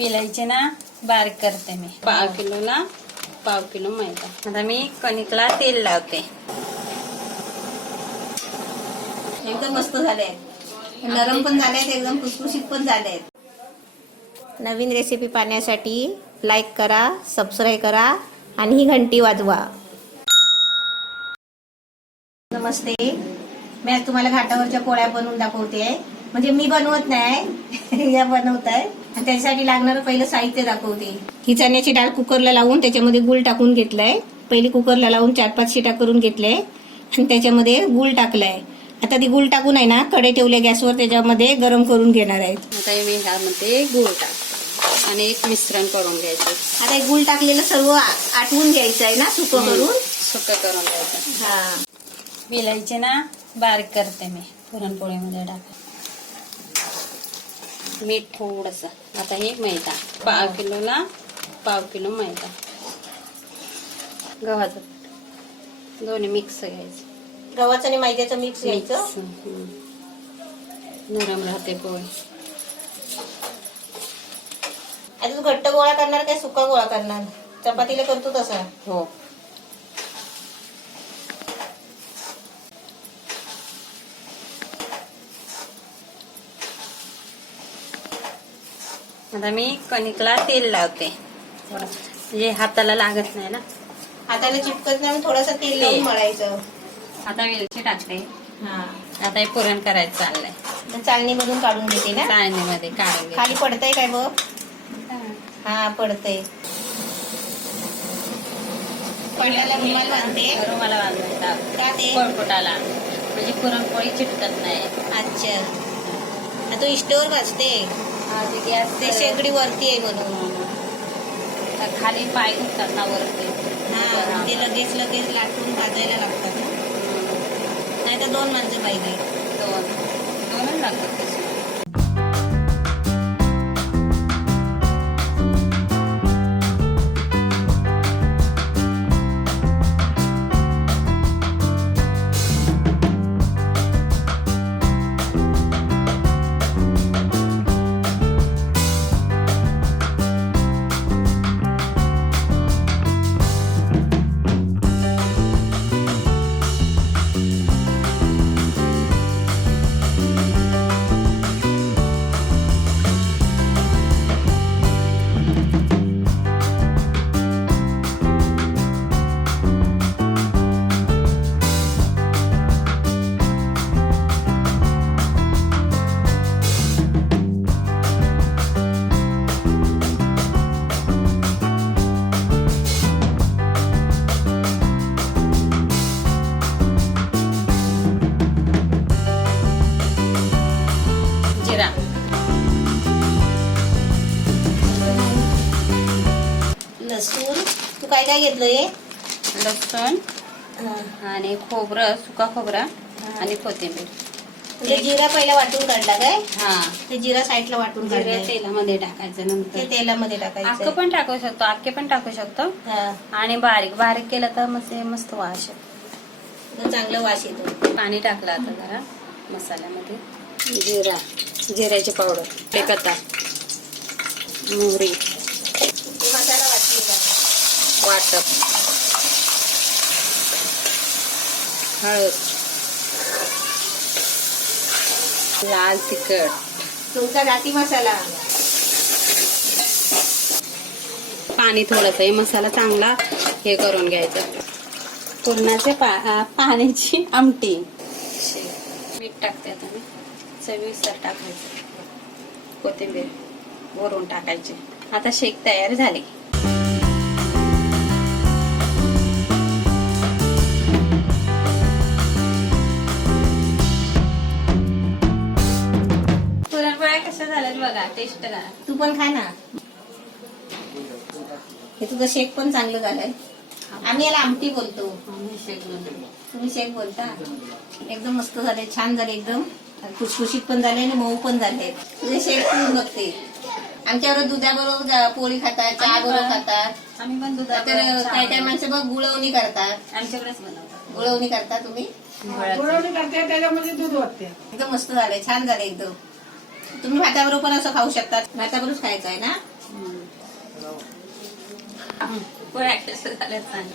विलायचे ना बारीक करते मी। पाव किलोला पाव किलो मैदा। आता मी कणिकला तेल लावते। एकदम मस्त झाले, नरम पण झाले, एकदम खुसखुशीत पण झाले। नवीन रेसिपी पाहण्यासाठी लाईक करा, सबस्क्राईब करा आणि ही घंटी वाजवा। नमस्ते, मी आज तुम्हाला घाटावरच्या पोळ्या बनवून दाखवते। म्हणजे मी बनवत नाही, या बनवत आहे। आणि त्यासाठी लागणारं पहिलं साहित्य दाखवते। ही चण्याची डाळ कुकरला लावून त्याच्यामध्ये गूळ टाकून घेतलाय। पहिली कुकरला लावून 4-5 शिट्या करून घेतले आणि त्याच्यामध्ये गूळ टाकलाय। आता ती गूळ टाकून आहे ना कडे ठेवले गॅसवर, त्याच्यामध्ये गरम करून घेणार आहे। आता मी ह्यामध्ये गूळ टाकते आणि एक मिश्रण करून घ्यायचं। आता हे गूळ टाकलेलं सर्व आटवून घ्यायचं आहे ना, सुकं करून करून घ्यायचं। हा, विलायचे ना बारीक करते मी पुरणपोळीमध्ये टाकते। मीठ थोडस। आता हे मैदा, पाव किलोला पाव किलो मैदा, गव्हाचं पीठ दोन्ही मिक्स घ्यायचं। गव्हाचं आणि मैद्याचं मिक्स घ्यायचं। नरम राहते पोळी। आता तू घट्ट गोळा करणार काय सुका गोळा करणार? चपातीला करतो तसा? हो। आता मी कणिकला तेल लावते थोडं, म्हणजे हाताला लागत नाही ना, हाताला चिपकत नाही, थोडंसं तेल लावून मळायचं। आता वेलची टाकते। हा, आता हे पुरण करायचं चाललंय। चाळणी मधून काढून घेते ना, चाळणीमध्ये काढून घे। खाली पडतंय काय बघ? हा, पडतंय। पडल्याला रुमाल बांधते। रुमाला बांधून का ते? पोळपोटाला, म्हणजे पुरणपोळी चिटकत नाही। अच्छा, तो इस्टोवर भाजते, ते शेगडी वरती आहे म्हणून। खाली पाय दुखतात ना वरती। हा, ते लगेच लाटून भाजायला लागतात ना, नाही तर 2 माणसं पाहिजे। दोनच लागतात तसे। लसूण, तू काय काय घेतलंय? लसूण आणि खोबरं, सुका खोबरा आणि कोथिंबीर। म्हणजे जिरा पहिला वाटून काढला काय? हा, ते जिरा साईडला वाटून काढलं, तेलामध्ये टाकायचं। नंतर ते तेलामध्ये टाकायचं। अख्खं पण टाकू शकतो, अख्खे पण टाकू शकतो। आणि बारीक बारीक केलं तर मस्त वास येतो, चांगलं वास येतो। पाणी टाकलं आता जरा मसाल्यामध्ये। जिऱ्याची पावडर, तेजपत्ता, मोहरी, मसाला वाटप, हळद, लाल तिखट, तुमचा घाटी मसाला, पाणी थोडंसं। हे मसाला चांगला हे करून घ्यायचा। पुरणाचे पाण्याची आमटी। मीठ टाकते आता मी, चवीनुसार टाकायचं। कोथिंबीर वरून टाकायची। आता शेक तयार झाले। पुरणपोळ्या कशा झाल्यात बघा, टेस्ट करा। तू पण खा ना। हे तुझं शेक पण चांगलं झालंय। आम्ही याला आमटी बोलतो, तुम्ही शेक बोलता। एकदम मस्त झाले, छान झाले, एकदम खुशखुशीत पण झाले आणि मऊ पण झाले। तुझे शेक पिऊन बघते। आमच्यावर दुधाबरोबर पोळी खातात, चहा बरोबर खातात। आम्ही पण काय काय माणसं बघ गुळवणी करतात। आमच्याकडेच बनवतात। गुळवणी करता तुम्ही? गुळवणी करते, त्याच्यामध्ये दूध वाटते। एकदम मस्त झाले, छान झाले एकदम। तुम्ही भाताबरोबर पण असं खाऊ शकता, भाताबरोबर खायचं आहे ना। पोळ्या कशा झाल्या सांग.